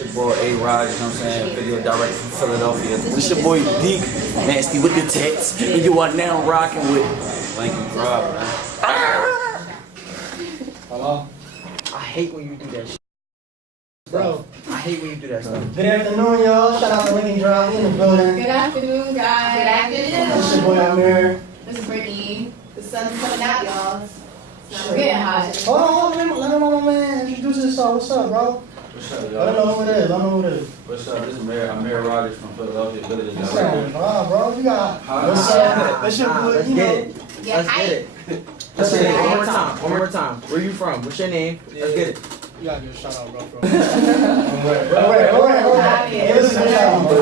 It's your boy A Rogers, you know what I'm saying? Video director from Philadelphia. It's your boy Deek, nasty with the tits. And you are now rocking with Lincoln Drive, man. Hello? I hate when you do that shit. Bro, I hate when you do that stuff. good afternoon, y'all. Shout out to Lincoln Drive in the building. Good afternoon, guys. Good afternoon. It's your boy Amir. This is Brittany. The sun's coming out, y'all. It's not getting hot. Hold on, let me my man introduce himself. What's up, bro? What's up, Let him y'all? know who it is. Let him know who it is. What's up? This is Amir Rogers from Philadelphia. Video What's director. up, bro? You got Hi. what's up? That's your boy, Let's you get know. it. Let's get it. Let's get it. One more time. One more time. Where you from? What's your name? Let's get it. You gotta give a shout out, bro. All right. Give us a shout out, bro.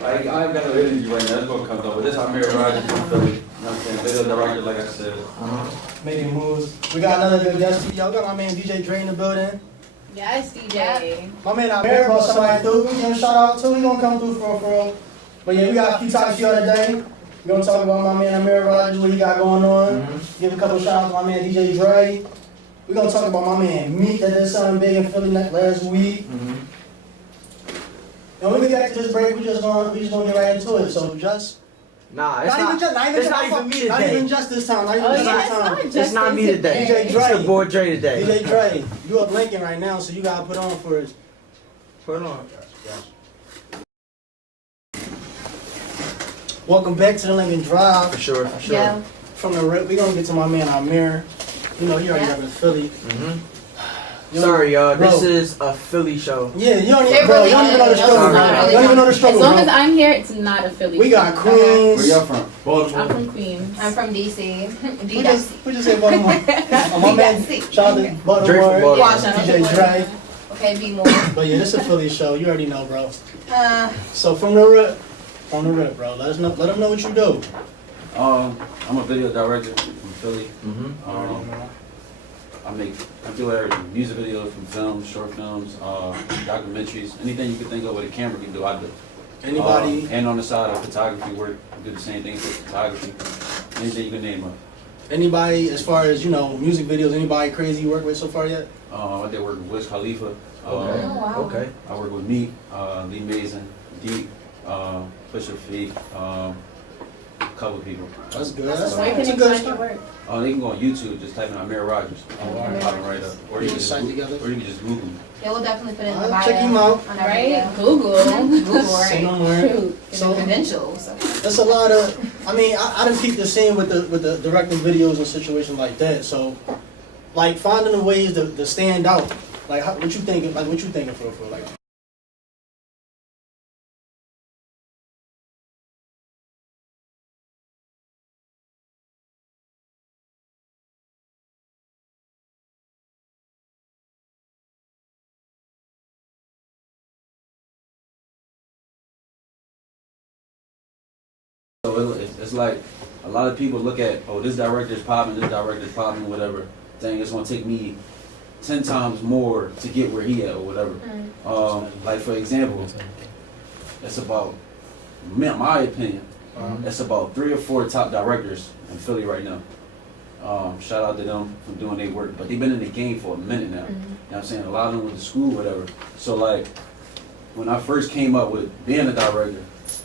Like, I ain't got no interview right now. That's what comes over. This is Amir Rogers from Philly. You know what I'm saying? Video director, like I said. Making moves. We got another good guest. Y'all got my man DJ Dre in the building. Yes, DJ. My man Amir brought somebody through. We give him a shout out too. He gonna come through for real. But yeah, we got a few topics the other day. We gonna talk about my man Amir Rogers, what he got going on. Give a couple shout outs to my man DJ Dre. We gonna talk about my man Meek that did something big in Philly last week. And when we get back to this break, we just gonna get right into it. So just Nah, it's not even me today. Not even just this time. Not even Oh, just yeah, this time. It's not me today. DJ It's Dre. your boy Dre today. DJ Dre, you up Lincoln right now, so you gotta put on for us. Put it on. Welcome back to the Lincoln Drive. For sure. For sure. Yeah. From the rip, we gonna get to my man Amir. You know, he already got in Philly. You know, Sorry, y'all. bro. This is a Philly show. Yeah, you don't It even, bro, really you don't even know the is. struggle. Sorry, You bro. don't even know the struggle, As long as bro. I'm here, it's not a Philly. We got show. Queens. Where y'all from? I'm from Queens. I'm from DC. We just said Baltimore. My man, shout out to Dre from Baltimore. Baltimore. Yeah, shout out to DJ Dre. Okay, be more. But yeah, this is a Philly show. You already know, bro. So from the rip, bro. Let them know what you do. I'm a video director from Philly. I do everything. Music videos, from films, short films, documentaries, anything you can think of with a camera can do, I do. Anybody? And on the side of photography work, I do the same thing for photography. Anything you can name up. Anybody, as far as, you know, music videos, anybody crazy you work with so far yet? I did work with Wiz Khalifa. Okay. Oh, wow. Okay. I work with Meek, Lee Mason, Deep, Pusha Feet, a couple people. That's good. That's where can That's a you good find start. your work? They can go on YouTube, just type in Amir Rogers. Amir Pop it right up. Or you can just Site together. Google me. Yeah, we'll definitely put it in the I'll bio. check him out. On our right? Google. Say no Right. more. Shoot. So- So, credentials. There's a lot of, I mean, I done peeped the scene with the directing videos and situations like that. So, like finding the ways to stand out. Like, what you thinking? Like, what you thinking for like? So it's like a lot of people look at, oh, this director's popping, whatever. Dang, it's gonna take me 10 times more to get where he at or whatever. Like for example, it's about, my opinion, it's about 3 or 4 top directors in Philly right now. Shout out to them for doing their work, but they've been in the game for a minute now. You know what I'm saying? A lot of them went to school, whatever. So like, when I first came up with being a director,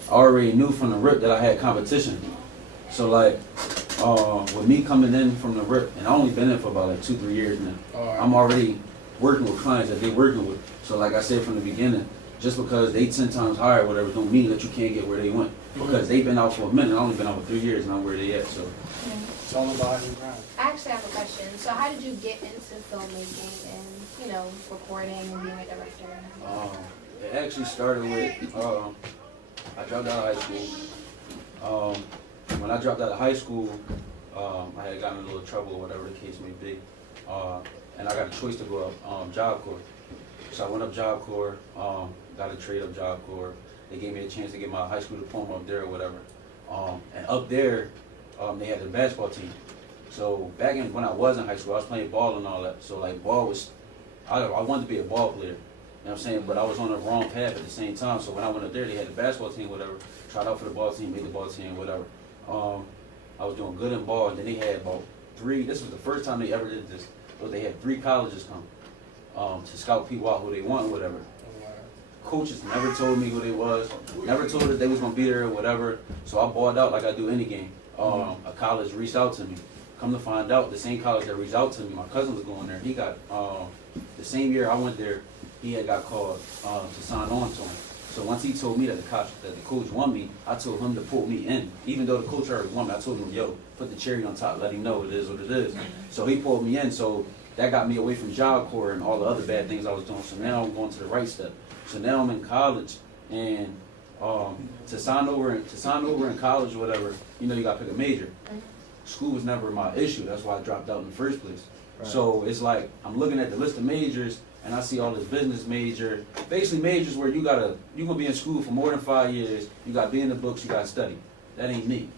I already knew from the rip that I had competition. So like, with me coming in from the rip, and I only been in for about like 2-3 years now. I'm already working with clients that they working with. So like I said from the beginning, just because they 10 times higher, whatever, don't mean that you can't get where they went. Because they've been out for a minute. I only been out for 3 years, and I'm where they at. So It's all about your grind. I actually have a question. So how did you get into filmmaking and, you know, recording and being a director? it actually started with I dropped out of high school. When I dropped out of high school, I had gotten in a little trouble or whatever the case may be. And I got a choice to go up Job Corps. So I went up Job Corps, got a trade up Job Corps. They gave me a chance to get my high school diploma up there or whatever. And up there, they had their basketball team. So back when I was in high school, I was playing ball and all that. So like ball was, I wanted to be a ball player. You know what I'm saying? But I was on the wrong path at the same time. So when I went up there, they had the basketball team, whatever. Tried out for the ball team, made the ball team, whatever. I was doing good in ball, and then they had about 3, this was the first time they ever did this, but they had 3 colleges come. to scout people out who they want, or whatever. Coaches never told me who they was, never told us they was gonna be there or whatever. So I balled out like I do any game. A college reached out to me. Come to find out, the same college that reached out to me, my cousin was going there. He got the same year I went there, he had got called to sign on to him. So once he told me that the coach wanted me, I told him to pull me in. Even though the coach already wanted me, I told him, yo, put the cherry on top, let him know it is what it is. So he pulled me in. So that got me away from Job Corps and all the other bad things I was doing. So now I'm going to the right step. So now I'm in college, and to sign over in college or whatever, you know, you got to pick a major. School was never my issue. That's why I dropped out in the first place. Right. So it's like I'm looking at the list of majors, and I see all this business major, basically majors where you're gonna be in school for more than 5 years. You got to be in the books. You got to study. That ain't me.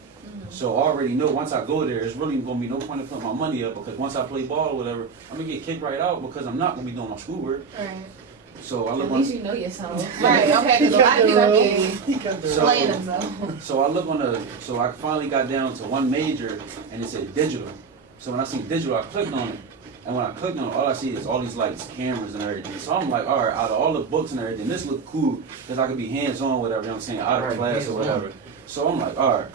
So I already know once I go there, it's really gonna be no point in putting my money up, because once I play ball or whatever, I'm gonna get kicked right out because I'm not gonna be doing my schoolwork. Right. So I look At on. least you know yourself. Right, okay, because a lot of people be So- playing themselves. So I look on so I finally got down to one major, and it said digital. So when I see digital, I clicked on it. And when I clicked on it, all I see is all these lights, cameras and everything. So I'm like, all right, out of all the books and everything, this look cool, because I could be hands-on, whatever, you know what I'm saying, out of class or whatever. So I'm like, all right,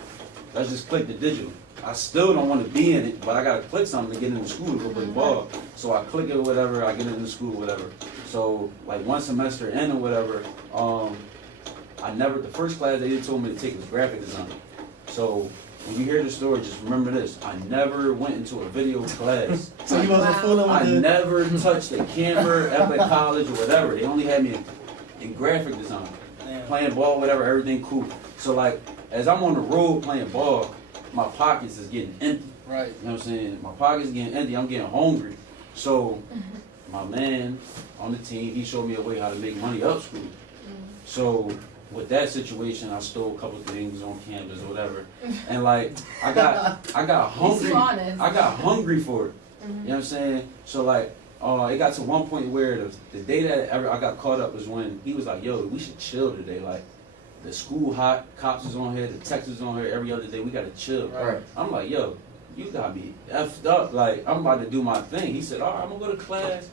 let's just click the digital. I still don't want to be in it, but I got to click something to get into school to go play ball. So I click it or whatever, I get into school or whatever. So like one semester in or whatever, the first class they told me to take was graphic design. So when you hear the story, just remember this: I never went into a video class. So you wasn't fooling with I the... never touched a camera at college or whatever. They only had me in graphic design, playing ball, whatever, everything cool. So like, as I'm on the road playing ball, my pockets is getting empty. Right. You know what I'm saying? My pockets getting empty. I'm getting hungry. So my man on the team, he showed me a way how to make money up school. So with that situation, I stole a couple things on campus or whatever, and like I got hungry. I got hungry for it. You know what I'm saying? So like, it got to one point where the day that I got caught up was when he was like, "Yo, we should chill today. Like, the school hot, cops is on here, the text is on here every other day. We gotta chill." Right. I'm like, "Yo, you got me effed up. Like, I'm about to do my thing." He said, "All right, I'm gonna go to class.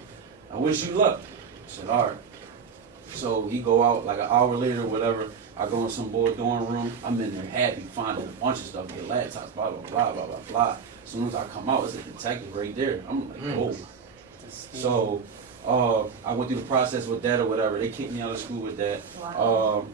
I wish you luck." I said, "All right." So he go out like an hour later or whatever. I go in some boy dorm room. I'm in there happy, finding a bunch of stuff, get laptops, blah, blah, blah, blah, blah, blah. As soon as I come out, it's a detective right there. I'm like, oh. So I went through the process with that or whatever. They kicked me out of school with that. Wow.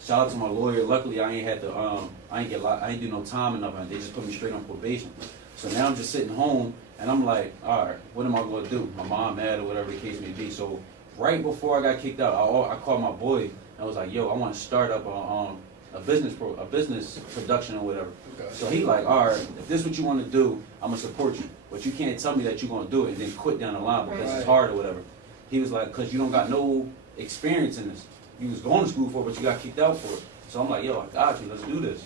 Shout out to my lawyer. Luckily, I ain't had to. I ain't do no time or nothing. They just put me straight on probation. So now I'm just sitting home, and I'm like, all right, what am I going to do? My mom mad or whatever the case may be. So right before I got kicked out, I called my boy. And I was like, yo, I want to start up a business production or whatever. Okay. So he like, all right, if this is what you want to do, I'm gonna support you. But you can't tell me that you're gonna do it and then quit down the line because it's hard or whatever. He was like, because you don't got no experience in this. You was going to school for it, but you got kicked out for it. So I'm like, yo, I got you, let's do this.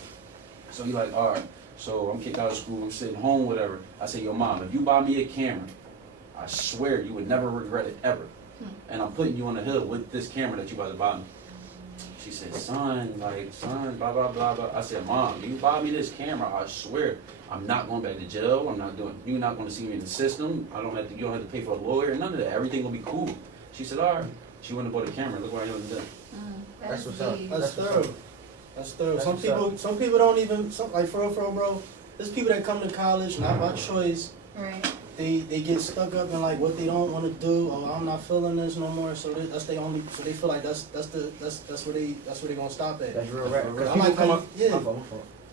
So he like, all right. So I'm kicked out of school, I'm sitting home, whatever. I say, yo, mom, if you buy me a camera, I swear you would never regret it ever. And I'm putting you on the hill with this camera that you about to buy me. She said, son, blah, blah, blah, blah. I said, mom, you buy me this camera, I swear, I'm not going back to jail. You're not going to see me in the system. You don't have to pay for a lawyer, none of that. Everything will be cool. She said, all right. She went and bought a camera. Look what I am today. That's what's up. That's thorough. That's thorough. Some people don't even, like for real, bro, there's people that come to college, not by choice. Right. They get stuck up in like what they don't want to do. Oh, I'm not feeling this no more. So that's they only. So they feel like that's where they gonna stop at. That's real rap. I like how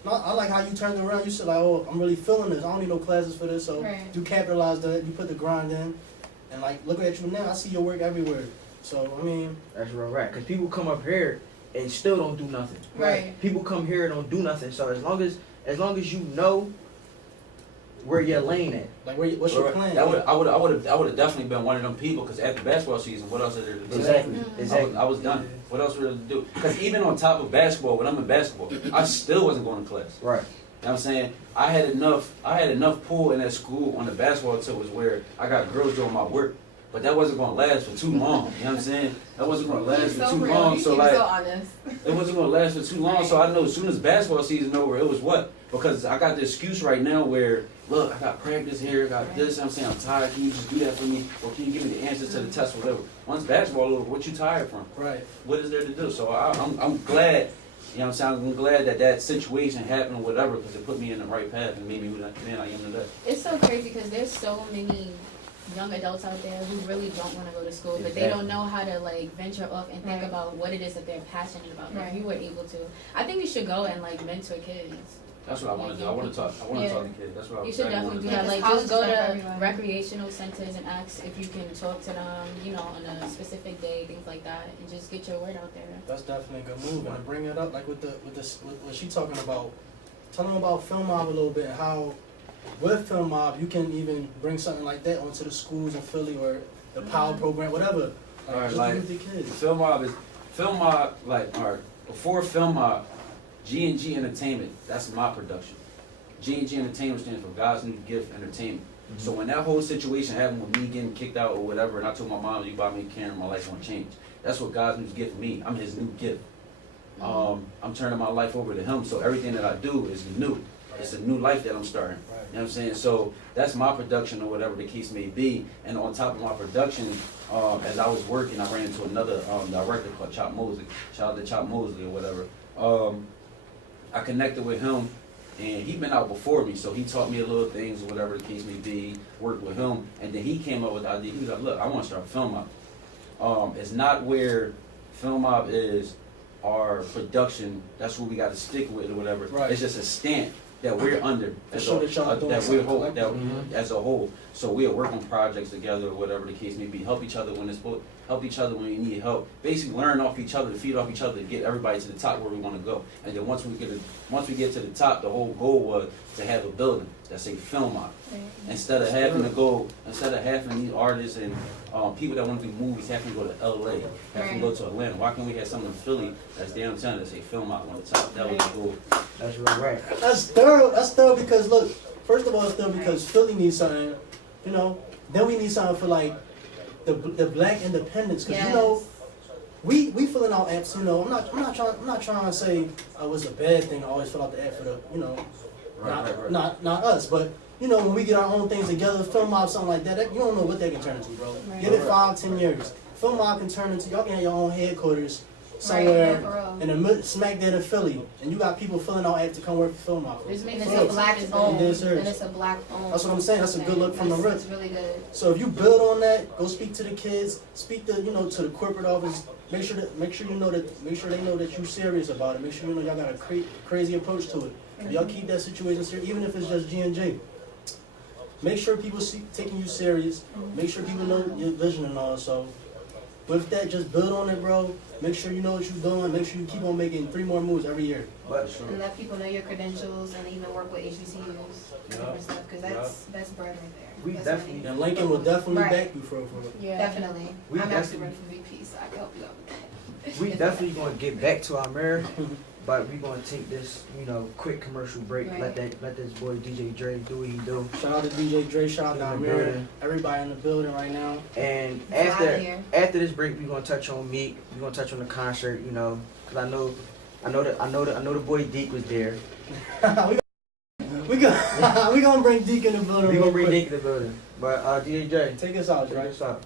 I like how you turned around. You said like, oh, I'm really feeling this. I don't need no classes for this. So you capitalized that. You put the grind in, and like look at you now. I see your work everywhere. So I mean, that's real rap. Cause people come up here and still don't do nothing. Right. People come here and don't do nothing. So as long as you know where your lane at. Like, what's your plan? I would have definitely been one of them people, because after basketball season, what else is there to do? Exactly. I was done. What else was there to do? Because even on top of basketball, when I'm in basketball, I still wasn't going to class. Right. You know what I'm saying? I had enough pull in that school on the basketball tip was where I got girls doing my work. But that wasn't going to last for too long. You know what I'm saying? That wasn't going to last for too long. So like, so honest. It wasn't going to last for too long. So I know as soon as basketball season over, it was what? Because I got the excuse right now where look, I got practice here, I got this, I'm saying I'm tired, can you just do that for me? Or can you give me the answers to the test, whatever. Once basketball over, what you tired from? Right. What is there to do? So I'm glad, you know what I'm saying, I'm glad that situation happened or whatever, because it put me in the right path and made me who the man I am today. It's so crazy because there's so many young adults out there who really don't want to go to school, but they don't know how to like venture off and think about what it is that they're passionate about. Like you were able to. I think you should go and like mentor kids. That's what I want to do. I want to talk to kids. That's what You should definitely do that. Like just go to recreational centers and ask if you can talk to them, you know, on a specific day, things like that, and just get your word out there. That's definitely a good move. And to bring it up, like with what she talking about, tell them about Film Mob a little bit, how with Film Mob you can even bring something like that onto the schools in Philly or the Power program, whatever. Like, all right, just like with the kids. Film Mob, like, all right, before Film Mob, G&G Entertainment, that's my production. G&G Entertainment stands for God's New Gift Entertainment. So when that whole situation happened with me getting kicked out or whatever, and I told my mom, you buy me a camera, my life's gonna change. That's what God's new gift for me. I'm his new gift. I'm turning my life over to him, so everything that I do is new. It's a new life that I'm starting. You know what I'm saying? So that's my production or whatever the case may be. And on top of my production, as I was working, I ran into another director called Chop Mosley. Shout out to Chop Mosley or whatever. I connected with him, and he'd been out before me, so he taught me a little things or whatever the case may be, worked with him, and then he came up with the idea. He was like, look, I want to start a Film Mob. It's not where Film Mob is our production, that's what we got to stick with or whatever. Right. It's just a stamp that we're under as Sure that y'all doing that we're whole, something that collectively. as a whole. So we'll work on projects together or whatever the case may be. Help each other when it's help each other when you need help. Basically, learn off each other, feed off each other, to get everybody to the top where we want to go. And then once we get to the top, the whole goal was to have a building that's a Film Mob. Instead of having these artists and people that want to do movies having to go to LA, having to go to Atlanta. Why can't we have something in Philly that's downtown that's a Film Mob on the top? That was the goal. That's real right. That's thorough because look, first of all, it's thorough because Philly needs something, you know. Then we need something for like the black independence, because you know we filling out apps. You know, I'm not trying to say it was a bad thing to always fill out the app for the, you know, not us, but you know, when we get our own things together, Film Mob, something like that, you don't know what that can turn into, bro. Give it 5-10 years. Film Mob can turn into, y'all can have your own headquarters somewhere in the smack dead of Philly, and you got people filling out apps to come work for Film Mob. And it's a black owned. And it's a black owned. That's what I'm saying. That's a good look from the rip. It's really good. So if you build on that, go speak to the kids, speak to to the corporate office. Make sure they know that you're serious about it. Make sure you know y'all got a crazy approach to it. If y'all keep that situation serious, even if it's just G&J. Make sure people see taking you serious. Make sure people know your vision and all. So with that, just build on it, bro. Make sure you know what you're doing. Make sure you keep on making 3 more moves every year. And let people know your credentials and even work with HBCUs and different stuff, because that's bread right there. We That's definitely- money. And Lincoln will definitely Right. back you for it. Yeah, definitely. We I'm actually definitely- running for VP, so I can help you out with that. We definitely gonna get back to our mirror, but we gonna take this, quick commercial break. Right. Let this boy DJ Dre do what he do. Shout out to DJ Dre. Shout out to In the Amir. building. Everybody in the building right now. And It's loud here. after this break, we gonna touch on Meek. We gonna touch on the concert, cause I know the boy Deek was there. we gonna bring Deek in the building. We real gonna bring quick. Deek in the building. But DJ Dre, Take us out, check Dre. this out.